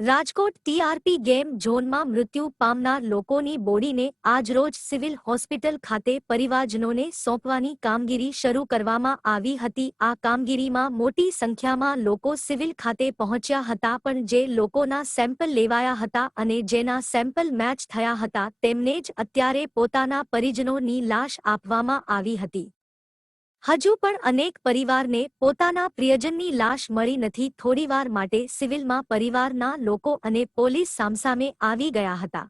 Rajkot TRP game ઝોનમાં મૃત્યુ પામનાર લોકોની બોડીને આજરોજ સિવિલ હોસ્પિટલ ખાતે પરિવારજનોને સોંપવાની કામગીરી શરૂ કરવામાં આવી હતી. આ કામગીરીમાં મોટી સંખ્યામાં લોકો સિવિલ ખાતે પહોંચ્યા હતા, પણ જે લોકોના સેમ્પલ લેવાયા હતા અને જેના સેમ્પલ મેચ થયા હતા, તેમને જ અત્યારે પોતાના પરિજનોની લાશ આપવામાં આવી હતી. હજુ પણ અનેક પરિવારને પોતાના પ્રિયજનની લાશ મળી નથી. થોડીવાર માટે સિવિલમાં પરિવારના લોકો અને પોલીસ સામસામે આવી ગયા હતા.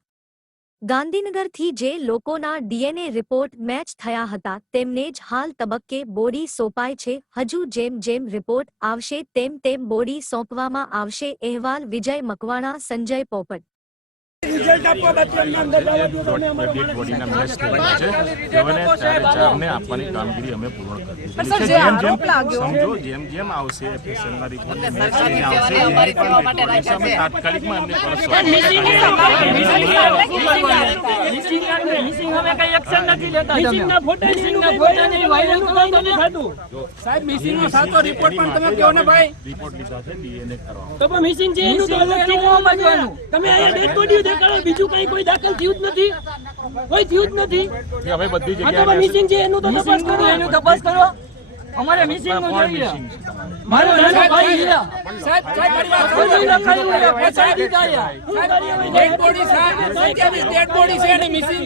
ગાંધીનગરથી જે લોકોના ડીએનએ રિપોર્ટ મેચ થયા હતા, તેમને જ હાલ તબક્કે બોડી સોંપાય છે. હજુ જેમ જેમ રિપોર્ટ આવશે, તેમ તેમ બોડી સોંપવામાં આવશે. અહેવાલ વિજય મકવાણા, સંજય પોપટ. રિઝલ્ટ આપવા બાકી અંદર જવા દો તમે અમારો ડેડ માણસ. બોડીના મેચ છે તેઓને ચારે ચારને આપવાની કામગીરી અમે પૂર્ણ કરી સર, દીધી જે છે. જેમ જેમ લાગ્યો- સમજો જેમ જેમ આવશે પેશન્ટના રિપોર્ટ મેચ થઈને આવશે. એમ રિપોર્ટ અમે તાત્કાલિકમાં એમને પરત મિસિંગના ફોટા ના એનું ને વાયરલ કંઈ નથી થતું. સાહેબ મિસિંગ નો સાચો રિપોર્ટ પણ તમે કહો ને ભાઈ. રિપોર્ટ લીધા છે ડીએનએ કરવા તો પણ મિસિંગ છે એનું તો અલગથી જોવા બાજવાનું તમે અહીંયા ડેડ બોડી દેખાડો બીજું કઈ કોઈ દાખલ થયું જ નથી. કોઈ થયું જ નથી. હવે બધી જગ્યાએ મિસિંગ છે. એનું તો તપાસ કરો. એનું તપાસ કરો. અમારે મિસિંગનું જોઈએ મારો નાનો ભાઈ છે. સાહેબ મારી વાત કોઈ બોડી ડેડ બોડી છે અને મિસિંગ